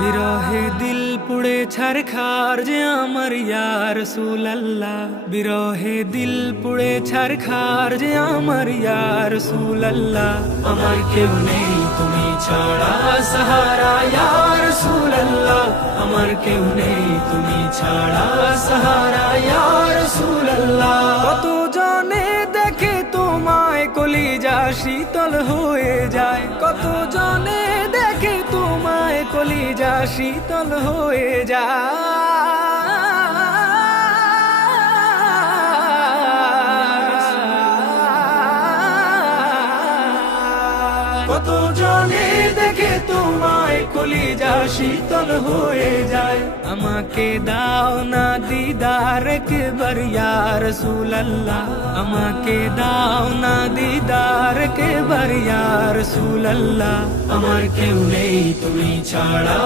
বিরহে দিল পুড়ে ছারখার যে আমার ইয়া রাসূলুল্লাহ, বিরহে দিল পুড়ে ছারখার যে আমার ইয়া রাসূলুল্লাহ। আমার কেউ নেই তুমি ছাড়া সাহারা ইয়া রাসূলুল্লাহ, আমার কেউ নেই তুমি ছাড়া সাহারা ইয়া রাসূলুল্লাহ। কত জনে দেখে তোমায় কলিজা শীতল হয়ে যায়, কত জনে দেখে তোমায় কলিজা শীতল হয়ে যায়, কত জনে দেখে তোমায় কলিজা শীতল হয়ে যায়। আমাকে দাও না দিদার একবার ইয়া রাসূলুল্লাহ, আমাকে দাও না দিদার একবার ইয়া রাসূলুল্লাহ। আমার কেউ নেই তুমি ছাড়া।